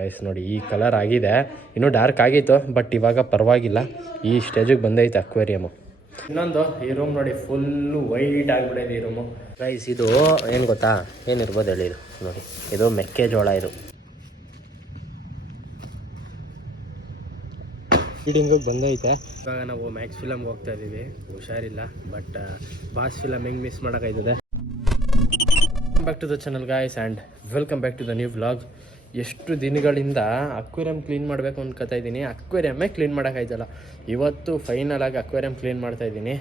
Guys ನೋಡಿ ಈ colour ಆಗಿದೆ, ಇನ್ನೂ ಡಾರ್ಕ್ ಆಗಿತ್ತು ಬಟ್ ಇವಾಗ ಪರವಾಗಿಲ್ಲ, ಈ ಸ್ಟೇಜಿಗೆ ಬಂದೈತೆ ಅಕ್ವೇರಿಯಮು. ಇನ್ನೊಂದು ಈ ರೂಮ್ ನೋಡಿ ಫುಲ್ಲು ವೈಟ್ ಆಗಿಬಿಡೈತೆ ಈ ರೂಮು. ಗೈಸ್ ಇದು ಏನು ಗೊತ್ತಾ, ಏನಿರ್ಬೋದು ಹೇಳಿ, ಇದು ನೋಡಿ ಇದು ಮೆಕ್ಕೆಜೋಳ. ಇದು ಫೀಡಿಂಗಿಗೆ ಬಂದೈತೆ. ಇವಾಗ ನಾವು ಮ್ಯಾಕ್ಸ್ ಫಿಲಮ್ಗೆ ಹೋಗ್ತಾ ಇದ್ದೀವಿ, ಹುಷಾರಿಲ್ಲ ಬಟ್ ಬಾಸ್ ಫಿಲಮ್ ಹೆಂಗೆ ಮಿಸ್ ಮಾಡೋಕ್ಕಾಯ್ತದೆ. Back to the channel guys and welcome back to the new vlog. ಎಷ್ಟು ದಿನಗಳಿಂದ ಅಕ್ವೇರಿಯಂ ಕ್ಲೀನ್ ಮಾಡಬೇಕು ಅನ್ಕೋತಾ ಇದ್ದೀನಿ, ಅಕ್ವೇರಿಯಮ್ಮೇ ಕ್ಲೀನ್ ಮಾಡೋಕ್ಕಾಯ್ತಲ್ಲ. ಇವತ್ತು ಫೈನಲ್ ಆಗಿ ಅಕ್ವೇರಿಯಂ ಕ್ಲೀನ್ ಮಾಡ್ತಾಯಿದ್ದೀನಿ.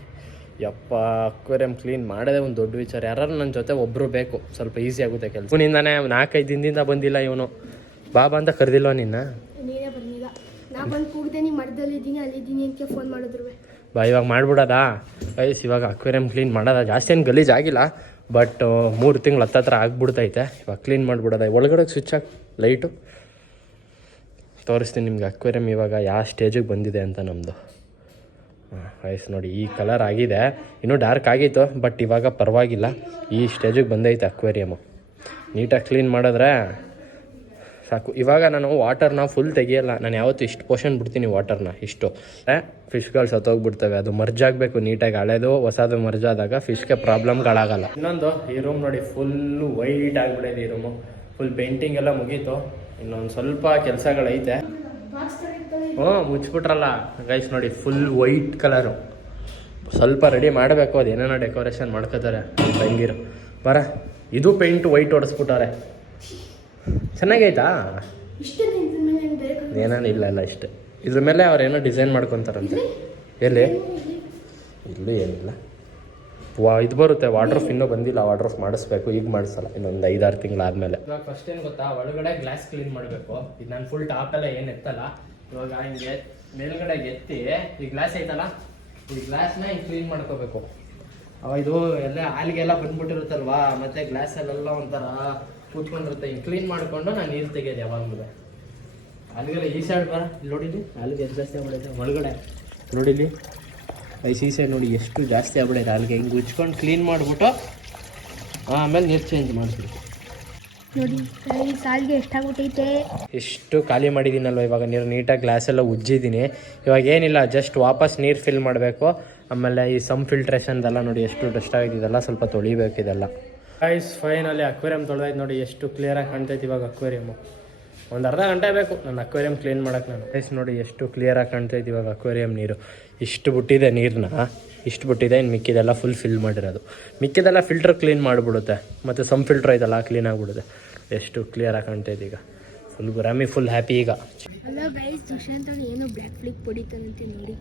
ಯಪ್ಪ, ಅಕ್ವೇರಿಯಂ ಕ್ಲೀನ್ ಮಾಡೋದೇ ಒಂದು ದೊಡ್ಡ ವಿಚಾರ. ಯಾರು ನನ್ನ ಜೊತೆ ಒಬ್ಬರು ಬೇಕು, ಸ್ವಲ್ಪ ಈಸಿ ಆಗುತ್ತೆ ಕೆಲಸ. ಇವನಿಂದಾನೆ 4-5 ದಿನದಿಂದ ಬಂದಿಲ್ಲ ಇವನು. ಬಾಬಾ ಅಂತ ಕರೆದಿಲ್ವ ನಿನ್ನ? ನೀನೇ ಬಂದಿಲ್ಲ, ನಾ ಬಂದು ಕೂಗ್ದೆ ನೀ ಮರದಲ್ಲಿದ್ದೀನಿ ಅಲ್ಲಿದ್ದೀನಿ ಅಂತ ಫೋನ್ ಮಾಡಿದ್ರು. ಬಾ ಇವಾಗ ಮಾಡ್ಬಿಡೋದಾ ಗೈಸ್? ಇವಾಗ ಅಕ್ವೇರಿಯಂ ಕ್ಲೀನ್ ಮಾಡೋದ, ಜಾಸ್ತಿ ಏನು ಗಲೀಜ್ ಆಗಿಲ್ಲ ಬಟ್ 3 ತಿಂಗಳು ಹತ್ತತ್ರ ಆಗ್ಬಿಡ್ತೈತೆ. ಇವಾಗ ಕ್ಲೀನ್ ಮಾಡಿಬಿಡೋದ. ಒಳಗಡೆ ಸ್ವಿಚ್ ಹಾಕಿ ಲೈಟು ತೋರಿಸ್ತೀನಿ ನಿಮ್ಗೆ ಅಕ್ವೇರಿಯಂ ಇವಾಗ ಯಾವ ಸ್ಟೇಜಿಗೆ ಬಂದಿದೆ ಅಂತ ನಮ್ಮದು. ಗೈಸ್ ನೋಡಿ ಈ ಕಲರ್ ಆಗಿದೆ, ಇನ್ನೂ ಡಾರ್ಕ್ ಆಗಿತ್ತು ಬಟ್ ಇವಾಗ ಪರವಾಗಿಲ್ಲ, ಈ ಸ್ಟೇಜಿಗೆ ಬಂದೈತೆ ಅಕ್ವೇರಿಯಮು. ನೀಟಾಗಿ ಕ್ಲೀನ್ ಮಾಡಿದ್ರೆ ಸಾಕು. ಇವಾಗ ನಾನು ವಾಟರ್ನ ಫುಲ್ ತೆಗಿಯಲ್ಲ, ನಾನು ಯಾವತ್ತೂ ಇಷ್ಟು ಪೋರ್ಷನ್ ಬಿಡ್ತೀನಿ ವಾಟರ್ನ, ಇಷ್ಟು ಫಿಶ್ಗಳು ಸತ್ತೋಗ್ಬಿಡ್ತವೆ. ಅದು ಮರ್ಜ್ ಆಗಬೇಕು ನೀಟಾಗಿ, ಹಳೇದು ಹೊಸದು ಮರ್ಜ್ ಆದಾಗ ಫಿಶ್ಗೆ ಪ್ರಾಬ್ಲಮ್ಗಳಾಗಲ್ಲ. ಇನ್ನೊಂದು ಈ ರೂಮ್ ನೋಡಿ ಫುಲ್ಲು ವೈಟ್ ಆಗಿಬಿಡೈತೆ ಈ ರೂಮು. ಫುಲ್ ಪೇಂಟಿಂಗ್ ಎಲ್ಲ ಮುಗೀತು, ಇನ್ನೊಂದು ಸ್ವಲ್ಪ ಕೆಲಸಗಳೈತೆ. ಮುಚ್ಚಿಬಿಟ್ರಲ್ಲ ಗೈಸ್ ನೋಡಿ, ಫುಲ್ ವೈಟ್ ಕಲರು. ಸ್ವಲ್ಪ ರೆಡಿ ಮಾಡಬೇಕು, ಅದು ಏನೇನೋ ಡೆಕೋರೇಷನ್ ಮಾಡ್ಕೋತಾರೆ ತಂಗಿರು. ಬರ ಇದು ಪೇಂಟ್ ವೈಟ್ ಹೊಡೆಸ್ಬಿಟ್ಟಾರೆ. ಚೆನ್ನಾಗೈತಾ? ಏನೇನು ಇಲ್ಲ ಇಷ್ಟೇ. ಇದ್ರ ಮೇಲೆ ಅವ್ರೇನೋ ಡಿಸೈನ್ ಮಾಡ್ಕೊತಾರಂತೆ. ಎಲ್ಲಿ? ಇಲ್ಲೂ ಏನಿಲ್ಲ. ಇದು ಬರುತ್ತೆ ವಾಟರ್ ಇನ್ನೂ ಬಂದಿಲ್ಲ, ವಾಟರ್ ಮಾಡಿಸ್ಬೇಕು, ಈಗ ಮಾಡಿಸಲ್ಲ, ಇನ್ನೊಂದು 5-6 ತಿಂಗಳಾದ್ಮೇಲೆ. ಇವಾಗ ಫಸ್ಟ್ ಏನು ಗೊತ್ತಾ, ಒಳಗಡೆ ಗ್ಲಾಸ್ ಕ್ಲೀನ್ ಮಾಡಬೇಕು. ಇದು ನಾನು ಫುಲ್ ಟಾಪೆಲ್ಲ ಏನು ಎತ್ತಲ್ಲ. ಇವಾಗ ಹಿಂಗೆ ಮೇಲ್ಗಡೆ ಎತ್ತಿ ಈ ಗ್ಲಾಸ್ ಐತಲ್ಲ, ಈ ಗ್ಲಾಸ್ನ ಹಿಂಗೆ ಕ್ಲೀನ್ ಮಾಡ್ಕೋಬೇಕು. ಇದು ಎಲ್ಲ ಹಾಲಿಗೆಲ್ಲ ಬಂದ್ಬಿಟ್ಟಿರುತ್ತಲ್ವಾ, ಮತ್ತು ಗ್ಲಾಸಲ್ಲೆಲ್ಲ ಒಂಥರ ಕೂತ್ಕೊಂಡಿರುತ್ತೆ. ಹಿಂಗೆ ಕ್ಲೀನ್ ಮಾಡಿಕೊಂಡು ನಾನು ನೀರು ತೆಗೆಯೋದು ಯಾವಾಗಲೂ. ಅಲ್ಲಿಗೆಲ್ಲ ಈ ಸೈಡ್ ಬರ, ಇಲ್ಲಿ ನೋಡಿಲಿ ಅಲ್ಲಿಗೆ ಎಷ್ಟು ಜಾಸ್ತಿ ಆಗ್ಬಿಡೈತೆ ಒಳಗಡೆ. ನೋಡಿಲಿ ಈ ಸೈಡ್ ನೋಡಿ ಎಷ್ಟು ಜಾಸ್ತಿ ಆಗ್ಬಿಡೈತೆ ಅಲ್ಲಿಗೆ. ಹಿಂಗೆ ಉಜ್ಕೊಂಡು ಕ್ಲೀನ್ ಮಾಡಿಬಿಟ್ಟು ಆಮೇಲೆ ನೀರು ಚೇಂಜ್ ಮಾಡಿಬಿಡಿ. ನೋಡಿ ಸಾಲಿಗೆ ಎಷ್ಟಾಗ್ಬಿಟ್ಟೈತೆ. ಎಷ್ಟು ಖಾಲಿ ಮಾಡಿದ್ದೀನಲ್ವ ಇವಾಗ ನೀರು, ನೀಟಾಗಿ ಗ್ಲಾಸೆಲ್ಲ ಉಜ್ಜಿದ್ದೀನಿ. ಇವಾಗ ಏನಿಲ್ಲ, ಜಸ್ಟ್ ವಾಪಸ್ ನೀರು ಫಿಲ್ ಮಾಡಬೇಕು. ಆಮೇಲೆ ಈ ಸಮ್ ಫಿಲ್ಟ್ರೇಷನ್ದೆಲ್ಲ ನೋಡಿ ಎಷ್ಟು ಡಸ್ಟ್ ಆಗಿದ್ದೆಲ್ಲ ಸ್ವಲ್ಪ ತೊಳಿಬೇಕು ಇದೆಲ್ಲ. ಗೈಸ್ ಫೈನಲಿ ಅಕ್ವೇರಿಯಂ ತೊಳೆದೈತೆ ನೋಡಿ, ಎಷ್ಟು ಕ್ಲಿಯರಾಗಿ ಕಾಣ್ತೈತೆ ಇವಾಗ ಅಕ್ವೇರಿಯಮ್ಮು. ಒಂದು ಅರ್ಧ ಗಂಟೆ ಬೇಕು ನನ್ನ ಅಕ್ವೇರಿಯಂ ಕ್ಲೀನ್ ಮಾಡೋಕ್ಕೆ. ನಾನು ಗೈಸ್ ನೋಡಿ ಎಷ್ಟು ಕ್ಲಿಯರಾಗಿ ಕಾಣ್ತೈತೆ ಇವಾಗ ಅಕ್ವೇರಿಯಂ ನೀರು. ಇಷ್ಟು ಬಿಟ್ಟಿದೆ ನೀರನ್ನ, ಇಷ್ಟು ಬಿಟ್ಟಿದೆ. ಇನ್ನು ಮಿಕ್ಕಿದೆಲ್ಲ ಫುಲ್ ಫಿಲ್ ಮಾಡಿರೋದು. ಮಿಕ್ಕಿದೆಲ್ಲ ಫಿಲ್ಟರ್ ಕ್ಲೀನ್ ಮಾಡಿಬಿಡುತ್ತೆ, ಮತ್ತು ಸಮ್ ಫಿಲ್ಟರ್ ಐತಲ್ಲ ಕ್ಲೀನ್ ಆಗಿಬಿಡುತ್ತೆ. ಎಷ್ಟು ಕ್ಲಿಯರಾಗಿ ಕಾಣ್ತೈತೆ ಈಗ. ಫುಲ್ ಗುರಾಮಿ ಫುಲ್ ಹ್ಯಾಪಿ ಈಗ. ಅಲ್ಲ ಗೈಸ್, ದುಷ್ಯಂತ ಏನು ಬ್ಲ್ಯಾಕ್ ಫ್ಲಿಕ್ ಹೊಡಿತಾನಂತೆ ನೋಡಿ.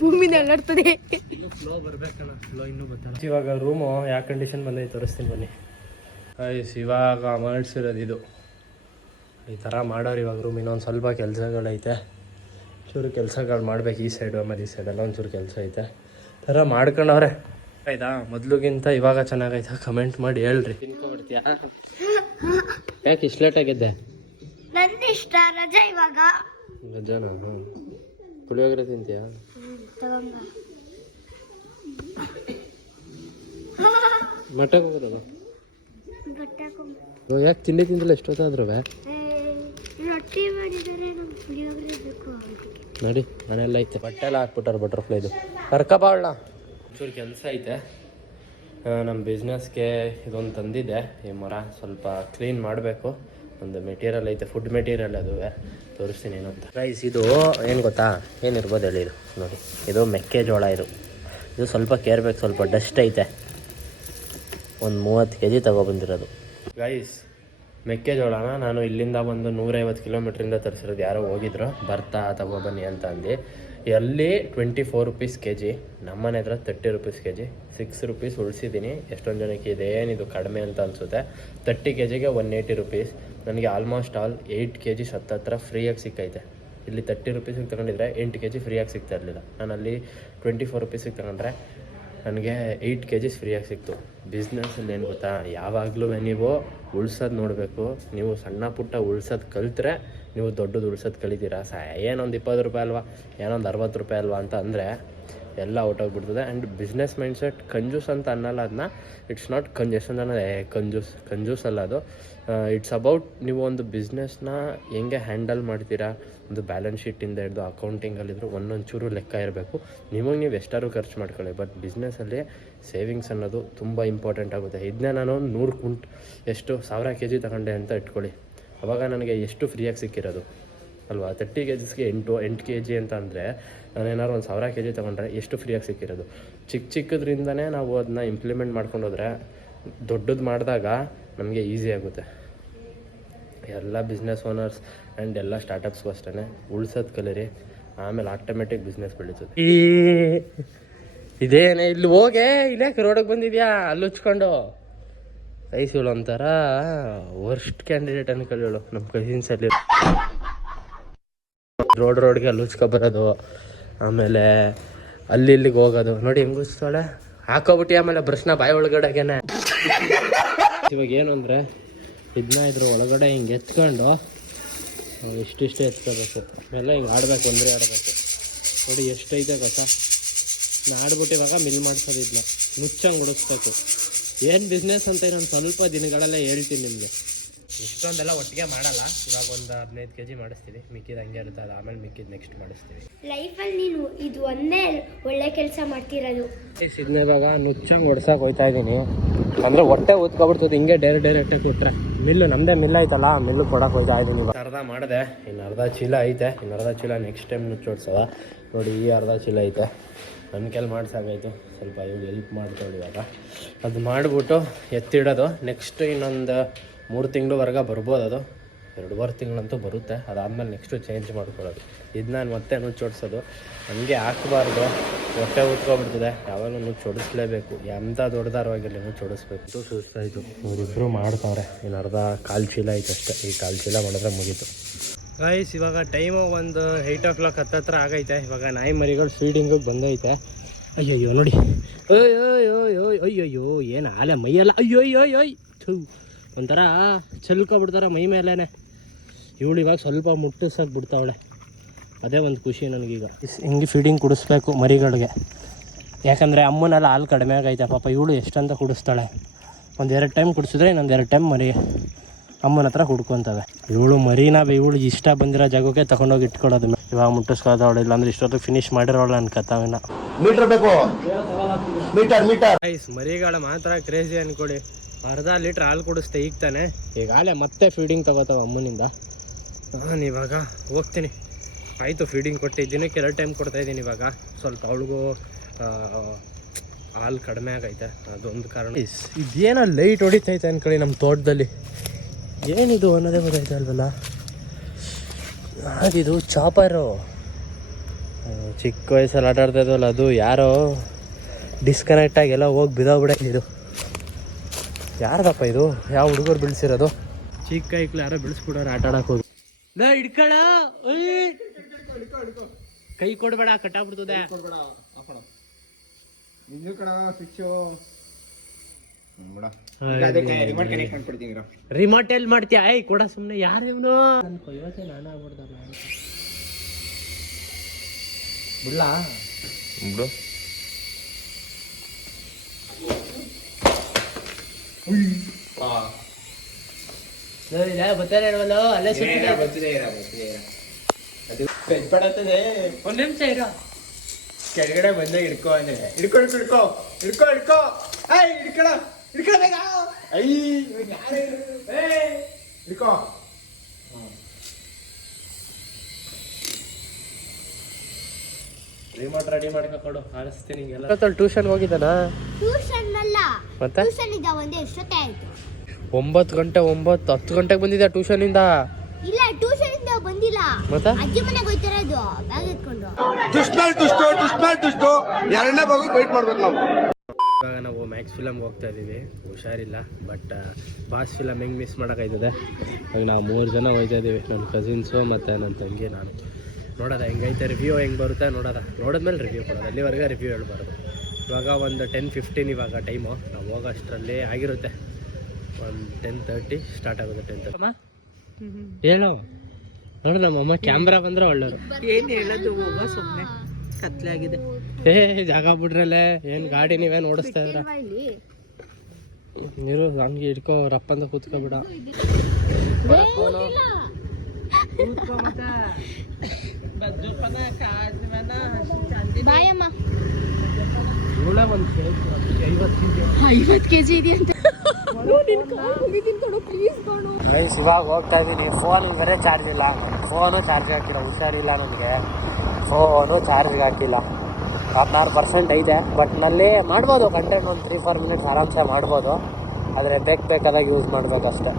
ಭೂಮಿ ನಲ್ಲಾಡ್ತದೆ. ಫ್ಲೋ ಬರ್ಬೇಕಣ್ಣ, ಫ್ಲೋ ಇನ್ನೂ ಗೊತ್ತಲ್ಲ. ಇವಾಗ ರೂಮು ಯಾವ ಕಂಡೀಷನ್ ಬಂದೈತೆ ತೋರಿಸ್ತೀನಿ ಬನ್ನಿ. ಇವಾಗ ಮಾಡಿಸಿರೋದು ಇದು ಈ ಥರ ಮಾಡೋರು ಇವಾಗ ರೂಮ್. ಇನ್ನೊಂದು ಸ್ವಲ್ಪ ಕೆಲಸಗಳೈತೆ, ಚೂರು ಕೆಲಸಗಳು ಮಾಡ್ಬೇಕು. ಈ ಸೈಡು ಆಮೇಲೆ ಈ ಸೈಡೆಲ್ಲ ಒಂಚೂರು ಕೆಲಸ ಐತೆ, ಥರ ಮಾಡ್ಕೊಂಡವ್ರೆ. ಆಯ್ತಾ, ಮೊದಲಿಗಿಂತ ಇವಾಗ ಚೆನ್ನಾಗೈತಾ? ಕಮೆಂಟ್ ಮಾಡಿ ಹೇಳ್ರಿ. ತಿನ್ಕೊಬಿಡ್ತೀಯಾ? ಯಾಕೆ ಇಷ್ಟು ಲೇಟ್ ಆಗಿದ್ದೆ? ನನ್ನ ಇಷ್ಟ, ರಜೆ ಇವಾಗ. ರಜಾನ? ಪುಳಿಯೋಗರೆ ತಿಂತೀಯಾ? ಮಠಕ್ಕೆ ಹೋಗೋದಲ್ಲ ಇವಾಗ? ಯಾಕೆ ತಿಂಡಿ ತಿಂದಿಲ್ಲ ಎಷ್ಟೊತ್ತಾದ್ರೂ? ನೋಡಿ ಮನೆಯೆಲ್ಲ ಐತೆ, ಬಟ್ಟೆ ಎಲ್ಲ ಹಾಕ್ಬಿಟ್ಟಾರೆ ಬಟರ್ಫ್ಲೈದು. ಕರ್ಕಬಾಳ ಚೂರು ಕೆಲಸ ಐತೆ. ನಮ್ಮ ಬಿಸ್ನೆಸ್ಗೆ ಇದೊಂದು ತಂದಿದ್ದೆ, ಈ ಮರ ಸ್ವಲ್ಪ ಕ್ಲೀನ್ ಮಾಡಬೇಕು. ಒಂದು ಮೆಟೀರಿಯಲ್ ಐತೆ, ಫುಡ್ ಮೆಟೀರಿಯಲ್, ಅದುವೇ ತೋರಿಸ್ತೀನಿ ಏನಂತ. ಗೈಸ್ ಇದು ಏನು ಗೊತ್ತಾ, ಏನಿರ್ಬೋದು ಹೇಳಿ, ಇದು ನೋಡಿ ಇದು ಮೆಕ್ಕೆಜೋಳ. ಇದು ಸ್ವಲ್ಪ ಕೇರ್ಬೇಕು, ಸ್ವಲ್ಪ ಡಸ್ಟ್ ಐತೆ. ಒಂದು 30 kg ತಗೊಬಂದಿರೋದು ಗೈಸ್. ಮೆಕ್ಕೆಜೋಳನ ನಾನು ಇಲ್ಲಿಂದ ಒಂದು 150 ಕಿಲೋಮೀಟ್ರಿಂದ ತರಿಸಿರೋದು. ಯಾರೋ ಹೋಗಿದ್ರು, ಬರ್ತಾ ತಗೊಬನ್ನಿ ಅಂತ ಅಂದು. ಅಲ್ಲಿ 24 rupees kg, ನಮ್ಮನೆ ಹತ್ರ 30 rupees kg, 6 rupees ಉಳಿಸಿದ್ದೀನಿ. ಎಷ್ಟೊಂದು ಜನಕ್ಕೆ ಇದೇನಿದು ಕಡಿಮೆ ಅಂತ ಅನಿಸುತ್ತೆ. 30 kgಗೆ 180 rupees. ನನಗೆ ಆಲ್ಮೋಸ್ಟ್ ಆಲ್ 8 kg ಹತ್ತತ್ರ ಫ್ರೀಯಾಗಿ ಸಿಕ್ಕೈತೆ. ಇಲ್ಲಿ 30 rupeesಗೆ ತೊಗೊಂಡಿದ್ರೆ 8 kg ಫ್ರೀಯಾಗಿ ಸಿಗ್ತಾ ಇರಲಿಲ್ಲ. ನಾನು ಅಲ್ಲಿ 24 rupeesಗೆ ತೊಗೊಂಡ್ರೆ ನನಗೆ 8 kg ಫ್ರೀಯಾಗಿ ಸಿಕ್ತು. ಬಿಸ್ನೆಸ್ಸಲ್ಲಿ ಏನು ಗೊತ್ತಾ, ಯಾವಾಗಲೂ ನೀವು ಉಳ್ಸೋದು ನೋಡಬೇಕು. ನೀವು ಸಣ್ಣ ಪುಟ್ಟ ಉಳ್ಸೋದು ಕಲಿತ್ರೆ ನೀವು ದೊಡ್ಡದು ಉಳ್ಸೋದು ಕಲಿತೀರಾ ಏನೊಂದು 20 ರೂಪಾಯಿ ಅಲ್ವಾ, ಏನೊಂದು 60 ರೂಪಾಯಿ ಅಲ್ವಾ ಅಂತ ಅಂದರೆ ಎಲ್ಲ ಹೊಟ್ಟೋಗ್ಬಿಡ್ತದೆ. ಆ್ಯಂಡ್ ಬಿಸ್ನೆಸ್ ಮೈಂಡ್ಸೆಟ್ ಕಂಜೂಸ್ ಅಂತ ಅನ್ನಲ್ಲ ಅದನ್ನ. ಇಟ್ಸ್ ನಾಟ್ ಕಂಜೂಸ್ ಅಂದರೆ ಕಂಜೂಸ್ ಅಲ್ಲ ಅದು. ಇಟ್ಸ್ ಅಬೌಟ್ ನೀವು ಒಂದು ಬಿಸ್ನೆಸ್ನ ಹೆಂಗೆ ಹ್ಯಾಂಡಲ್ ಮಾಡ್ತೀರಾ, ಒಂದು ಬ್ಯಾಲೆನ್ಸ್ ಶೀಟಿಂದ ಹಿಡಿದು ಅಕೌಂಟಿಂಗಲ್ಲಿದ್ರು ಒಂದೊಂಚೂರು ಲೆಕ್ಕ ಇರಬೇಕು. ನಿಮಗೆ ನೀವು ಎಷ್ಟಾದ್ರು ಖರ್ಚು ಮಾಡ್ಕೊಳ್ಳಿ, ಬಟ್ ಬಿಸ್ನೆಸ್ಸಲ್ಲಿ ಸೇವಿಂಗ್ಸ್ ಅನ್ನೋದು ತುಂಬ ಇಂಪಾರ್ಟೆಂಟ್ ಆಗುತ್ತೆ. ಇದನ್ನೇ ನಾನು 100 ಎಷ್ಟು 1000 kg ತಗೊಂಡೆ ಅಂತ ಇಟ್ಕೊಳ್ಳಿ, ಅವಾಗ ನನಗೆ ಎಷ್ಟು ಫ್ರೀಯಾಗಿ ಸಿಕ್ಕಿರೋದು ಅಲ್ವಾ. 30 kgsಗೆ 8 kg ಅಂತ ಅಂದರೆ ನಾನೇನಾದ್ರು ಒಂದು 1000 kg ತೊಗೊಂಡ್ರೆ ಎಷ್ಟು ಫ್ರೀಯಾಗಿ ಸಿಕ್ಕಿರೋದು. ಚಿಕ್ಕದ್ರಿಂದನೇ ನಾವು ಅದನ್ನ ಇಂಪ್ಲಿಮೆಂಟ್ ಮಾಡ್ಕೊಂಡು ಹೋದರೆ ದೊಡ್ಡದು ಮಾಡಿದಾಗ ನಮಗೆ ಈಸಿ ಆಗುತ್ತೆ. ಎಲ್ಲ ಬಿಸ್ನೆಸ್ ಓನರ್ಸ್ ಆ್ಯಂಡ್ ಎಲ್ಲ ಸ್ಟಾರ್ಟಪ್ಸ್ಗೂ ಅಷ್ಟೇ ಉಳ್ಸೋದು ಕಲೀರಿ, ಆಮೇಲೆ ಆಟೋಮೆಟಿಕ್ ಬಿಸ್ನೆಸ್ ಬೆಳೀತದೆ. ಇದೇನೇ ಇಲ್ಲಿ ಹೋಗೆ ಇಲ್ಲೇ ರೋಡಿಗೆ ಬಂದಿದ್ಯಾ ಅಲ್ಲಿ ಹುಚ್ಕೊಂಡು ರೈಸುಳು ಒಂಥರ ವರ್ಸ್ಟ್ ಕ್ಯಾಂಡಿಡೇಟ್ ಅನ್ಕೊಳ್ಳಿ ನಮ್ಮ ಕಸಿನ್ಸಲ್ಲಿ. ರೋಡ್ಗೆ ಅಲ್ಲಿ ಹುಚ್ಕೊಬರೋದು, ಆಮೇಲೆ ಅಲ್ಲಿ ಇಲ್ಲಿಗೆ ಹೋಗೋದು ನೋಡಿ ಹೆಂಗೆ ಹುಚ್ತಾಳೆ ಹಾಕೋಬಿಟ್ಟು, ಆಮೇಲೆ ಬ್ರಷ್ನ ಬಾಯಿ ಒಳಗಡೆಗೇನೆ. ಇವಾಗ ಏನು ಅಂದರೆ ಇದನ್ನ ಇದ್ರ ಒಳಗಡೆ ಹಿಂಗೆ ಎತ್ಕೊಂಡು ಇಷ್ಟಿಷ್ಟೇ ಎತ್ಕೋಬೇಕು, ಆಮೇಲೆ ಹಿಂಗೆ ಆಡಬೇಕು, ಅಂದರೆ ಆಡಬೇಕು. ನೋಡಿ ಎಷ್ಟೈತೆ ಗೊತ್ತಾ, ಆಡ್ಬಿಟ್ಟು ಇವಾಗ ಮಿಲ್ ಮಾಡಿಸೋದು, ಇದನ್ನ ನುಚ್ಚಂಗೆ ಉಡಿಸ್ಬೇಕು. ಏನು ಬಿಸ್ನೆಸ್ ಅಂತ ಇನ್ನೊಂದು ಸ್ವಲ್ಪ ದಿನಗಳೆಲ್ಲ ಹೇಳ್ತೀನಿ ನಿಮಗೆ. ಇಷ್ಟೊಂದೆಲ್ಲ ಒಟ್ಟಿಗೆ ಮಾಡಲ್ಲ, ಇವಾಗ ಒಂದು 15 kg ಮಾಡಿಸ್ತೀವಿ, ಮಿಕ್ಕಿದ ಹಂಗೆ ಇರುತ್ತೆ, ಅದು ಆಮೇಲೆ ಮಿಕ್ಕಿದ್ದು ನೆಕ್ಸ್ಟ್ ಮಾಡಿಸ್ತೀವಿ. ಲೈಫಲ್ಲಿ ನೀನು ಇದು ಒಂದೇ ಒಳ್ಳೆ ಕೆಲಸ ಮಾಡ್ತಿರೋದು. ಇದನ್ನ ಇವಾಗ ನುಚ್ಚಂಗೆ ಹೊಡ್ಸಕ್ಕೆ ಹೋಗ್ತಾ ಇದ್ದೀನಿ, ಅಂದರೆ ಹೊಟ್ಟೆ ಊದ್ಕೊಬಿಡ್ತದೆ ಹಿಂಗೆ ಡೈರೆಕ್ಟಾಗಿ ಕೊಟ್ಟರೆ. ಮಿಲ್ಲು ನಮ್ಮದೇ ಮಿಲ್ ಐತಲ್ಲ, ಮಿಲ್ಲು ಕೊಡಕ್ಕೆ ಹೋಗ್ತಾ ಇದ್ದೀನಿ. ಅರ್ಧ ಮಾಡಿದೆ, ಇನ್ನು ಅರ್ಧ ಚೀಲ ಐತೆ, ಇನ್ನು ಅರ್ಧ ಚೀಲ ನೆಕ್ಸ್ಟ್ ಟೈಮ್ ನುಚ್ಚೋಡ್ಸೋದ. ನೋಡಿ ಈ ಅರ್ಧ ಚೀಲ ಐತೆ, ನನ್ನ ಕೆಲ್ ಮಾಡ್ಸಾಗಾಯ್ತು, ಸ್ವಲ್ಪ ಇವಾಗ ಹೆಲ್ಪ್ ಮಾಡ್ಕೊಳ್ಳಿ. ಇವಾಗ ಅದು ಮಾಡಿಬಿಟ್ಟು ಎತ್ತಿಡೋದು. ನೆಕ್ಸ್ಟ್ ಇನ್ನೊಂದು 3 ತಿಂಗಳವರೆಗೆ ಬರ್ಬೋದು, ಅದು 2-3 ತಿಂಗಳಂತೂ ಬರುತ್ತೆ. ಅದಾದಮೇಲೆ ನೆಕ್ಸ್ಟು ಚೇಂಜ್ ಮಾಡ್ಕೊಳ್ಳೋದು. ಇದು ನಾನು ಮತ್ತೆ ನುಚ್ಚೊಡ್ಸೋದು ಹಂಗೆ ಹಾಕಬಾರ್ದು, ಹೊಟ್ಟೆ ಉತ್ಕೊಬಿಡ್ತದೆ. ಯಾವಾಗಲೂ ನುಚ್ಚೊಡಿಸ್ಲೇಬೇಕು, ಎಂಥ ದೊಡ್ಡದಾರವಾಗಿಲ್ಲ ನುಚ್ಚೊಡಿಸ್ಬೇಕು. ಸುಸ್ತಾಯಿತು, ಇವರಿಬ್ಬರು ಮಾಡ್ತಾವ್ರೆ. ಇನ್ನು ಅರ್ಧ 1/4 ಚೀಲ ಐತೆ ಅಷ್ಟೇ, ಈ 1/4 ಚೀಲ ಮಾಡಿದ್ರೆ ಮುಗೀತು. ಗೈಸ್ ಇವಾಗ ಟೈಮು ಒಂದು 8 o'clock ಹತ್ತತ್ರ ಆಗೈತೆ. ಇವಾಗ ನಾಯಿ ಮರಿಗಳು ಫೀಡಿಂಗಿಗೆ ಬಂದೈತೆ. ಅಯ್ಯಯ್ಯೋ ನೋಡಿ, ಅಯ್ಯಯ್ಯೋ ಏನು ಆಲೆ ಮೈಯೆಲ್ಲ ಅಯ್ಯೋ ಒಂಥರ ಚಲ್ಕೊಬಿಡ್ತಾರ ಮೈ ಮೇಲೇ. ಇವಳು ಇವಾಗ ಸ್ವಲ್ಪ ಮುಟ್ಟಿಸೋಕೆ ಬಿಡ್ತಾವಳೆ, ಅದೇ ಒಂದು ಖುಷಿ ನನಗೀಗ. ಹಿಂಗೆ ಫೀಡಿಂಗ್ ಕುಡಿಸ್ಬೇಕು ಮರಿಗಳಿಗೆ, ಯಾಕಂದರೆ ಅಮ್ಮನೆಲ್ಲ ಹಾಲು ಕಡಿಮೆ ಆಗೈತೆ ಪಾಪ. ಇವಳು ಎಷ್ಟಂತ ಕುಡಿಸ್ತಾಳೆ, 1-2 ಟೈಮ್ ಕುಡಿಸಿದ್ರೆ ಇನ್ನೊಂದು 2 ಟೈಮ್ ಮರಿ ಅಮ್ಮನ ಹತ್ರ ಹುಡ್ಕೊತವೆ. ಇವಳು ಮರಿನ ಇವಳು ಇಷ್ಟ ಬಂದಿರೋ ಜಾಗಕ್ಕೆ ತಗೊಂಡೋಗಿ ಇಟ್ಕೊಳ್ಳೋದು. ಇವಾಗ ಮುಟ್ಟಿಸ್ಕೋದವಳು, ಇಲ್ಲಾಂದ್ರೆ ಇಷ್ಟೊತ್ತಿಗೆ ಫಿನಿಶ್ ಮಾಡಿರೋಳು ಅನ್ಕತ್ತಾವಿನ. ಮೀಟರ್ ಬೇಕು, ಮೀಟರ್. ಮರಿಗಳ ಮಾತ್ರ ಕ್ರೇಜಿ ಅನ್ಕೊಳ್ಳಿ. ಅರ್ಧ ಲೀಟ್ರ್ ಹಾಲು ಕುಡಿಸ್ತೆ ಈಗ ತಾನೆ, ಈಗ ಹಾಲೆ ಮತ್ತೆ ಫೀಡಿಂಗ್ ತಗೋತಾವ ಅಮ್ಮನಿಂದ. ನಾನು ಇವಾಗ ಹೋಗ್ತೀನಿ. ಆಯಿತು, ಫೀಡಿಂಗ್ ಕೊಟ್ಟು ದಿನಕ್ಕೆ 2 ಟೈಮ್ ಕೊಡ್ತಾಯಿದ್ದೀನಿ. ಇವಾಗ ಸ್ವಲ್ಪ ಅವಳಿಗೂ ಹಾಲು ಕಡಿಮೆ ಆಗೈತೆ, ಅದೊಂದು ಕಾರಣ. ಇದೇನೋ ಲೈಟ್ ಹೊಡಿತೈತೆ ಅನ್ಕೊಳ್ಳಿ ನಮ್ಮ ತೋಟದಲ್ಲಿ. ಏನಿದು ಅನ್ನೋದೇ ಗೊತ್ತಾಯ್ತು ಅಲ್ವಲ್ಲ. ಅದಿದು ಚಾಪರು, ಚಿಕ್ಕ ವಯಸ್ಸಲ್ಲಿ ಆಟ ಆಡ್ತಾ ಇದ್ವಲ್ಲ, ಅದು ಯಾರೋ ಡಿಸ್ಕನೆಕ್ಟ್ ಆಗಿ ಎಲ್ಲ ಹೋಗಿ ಬಿದ್ದೋಗ್ಬಿಡ. ಇದು ಯಾರ್ದಪ್ಪ ಇದು, ಯಾವ ಹುಡುಗರು ಬೀಳ್ಸಿರೋದು? ಚಿಕ್ಕ ಐಕ್ಳು ಯಾರೋ ಬಿಡಿಸ್ಬಿಡೋರು ಆಟ ಆಡಕ್ಕೆ ಹೋಗಿ. ಹಿಡ್ಕಳ, ಕೈ ಕೊಡ್ಬೇಡ, ಕಟ್ಟಾಗ್ಬಿಡ್ತದೆ. ರಿಮೋಟ್ ಎಲ್ಲಿ ಮಾಡ್ತೀಯ? ಐ ಕೊಡ ಸುಮ್ಮನೆ. ಯಾರು ಇವನು? ಕೊಯ್ಯೋಕೆ ನಾನು ಆಗ್ಬಿಡ್ದಲ್ಲ ಬಿಡ್ಲಾ ಬಿಡು. ಬರ್ತಾರೆ ಅಲ್ಲೇ ಒಂದ್ ನಿಮಿಷ ಇರೋ. ಕೆಳಗಡೆ ಬಂದಾಗ ಹಿಡ್ಕೊ ಅಂದ್ರೆ ಹಿಡ್ಕೊ ಹಿಡ್ಕೊ ಹಿಡ್ಕೊ ಹಿಡ್ಕೊ ಹಿಡ್ಕೊ ಹಿಡ್ಕೊಬೇಕ. ಐ ಹಿಡ್ಕೊ. ರಿಮೋಟ್ ರೆಡಿ ಮಾಡ್ಕೊಡು, ಆಡಿಸ್ತೀನಿ. ಟ್ಯೂಷನ್ಗೆ ಹೋಗಿದ್ದಾನ? ಟ್ಯೂಷನ್ ಅಲ್ಲ, ಮತ್ತೆ ಟ್ಯೂಷನ್ ಇದ್ದ ಒಂದೇ ಎಷ್ಟೊತ್ತೆ ಆಯ್ತು? 9 ಗಂಟೆ 10 ಗಂಟೆಗೆ ಬಂದಿದ್ದೆ ಟ್ಯೂಷನ್ ಇಂದ. ಇಲ್ಲ, ಟ್ಯೂಷನ್ ಇಂದ ಬಂದಿಲ್ಲ, ಮತ್ತೆ ಅಜ್ಜಿ ಮನೆಗೆ ಹೋಗ್ತಿರೋದು ಬ್ಯಾಗ್ ಎತ್ಕೊಂಡು. ಎರಡನೇ ಭಾಗ ವೇಟ್ ಮಾಡ್ಬೇಕು ನಾವು. ಇವಾಗ ನಾವು ಮ್ಯಾಕ್ಸ್ ಫಿಲಮ್ಗೆ ಹೋಗ್ತಾ ಇದ್ದೀವಿ. ಹುಷಾರಿಲ್ಲ, ಬಟ್ ಬಾಸ್ ಫಿಲಮ್ ಹೆಂಗೆ ಮಿಸ್ ಮಾಡೋಕ್ಕಾಯ್ತದೆ. ಇವಾಗ ನಾವು 3 ಜನ ಹೋಗ್ತಾ ಇದ್ದೀವಿ, ನನ್ನ ಕಸಿನ್ಸು ಮತ್ತು ನನ್ನ ತಂಗಿ, ನಾನು. ನೋಡೋದ ಹೆಂಗೈತೆ, ರಿವ್ಯೂ ಹೆಂಗೆ ಬರುತ್ತೆ ನೋಡಿದ್ಮೇಲೆ ರಿವ್ಯೂ ಕೊಡೋದು. ಅಲ್ಲಿವರೆಗೆ ರಿವ್ಯೂ ಹೇಳ್ಬಾರ್ದು. ಇವಾಗ ಒಂದು 10:15 ಇವಾಗ ಟೈಮು. ನಾವು ಹೋಗೋಷ್ಟರಲ್ಲಿ ಆಗಿರುತ್ತೆ ಒಂದು 10:30 ಸ್ಟಾರ್ಟ್ ಆಗುತ್ತೆ. 10:30 ಹೇಳೋ ನೋಡಿ ನಮ್ಮಮ್ಮ ಕ್ಯಾಮ್ರಾ ಬಂದ್ರೆ ಒಳ್ಳೆಯವರು. ಏನ್ ಹೇಳೋದು ಹೋಗೋ ಸುಮ್ಮನೆ ಕತ್ಲೆ ಆಗಿದೆ. ಜಾಗ ಬಿಡ್ರಲ್ಲೇ ಏನ್ ಗಾಡಿ ನೀವೇನ್ ಓಡಿಸ್ತಾ ಇದ್ರ ನೀರು ಹಂಗೆ ಹಿಡ್ಕೋ ರಪ್ಪಂದ ಕೂತ್ಕೊಬಿಡ. ಬಾಯಮ್ಮ ಒಂದು 50 kg ಇದೆಯಂತೆ. ಇವಾಗ ಹೋಗ್ತಾ ಇದ್ದೀನಿ. ಫೋನ್ ಬೇರೆ ಚಾರ್ಜ್ ಇಲ್ಲ, ಫೋನು ಚಾರ್ಜ್ ಹಾಕಿಲ್ಲ, ಹುಷಾರಿಲ್ಲ ನನಗೆ, ಫೋನು ಚಾರ್ಜ್ಗೆ ಹಾಕಿಲ್ಲ. 16% ಐತೆ. ಬಟ್ ನಲ್ಲಿ ಮಾಡ್ಬೋದು ಕಂಟೆಂಟ್ ಒಂದು 3-4 ಮಿನಿಟ್ಸ್ ಆರಾಮ್ಸೆ ಮಾಡ್ಬೋದು. ಆದರೆ ಬೇಕಾದಾಗ ಯೂಸ್ ಮಾಡಬೇಕಷ್ಟೆ.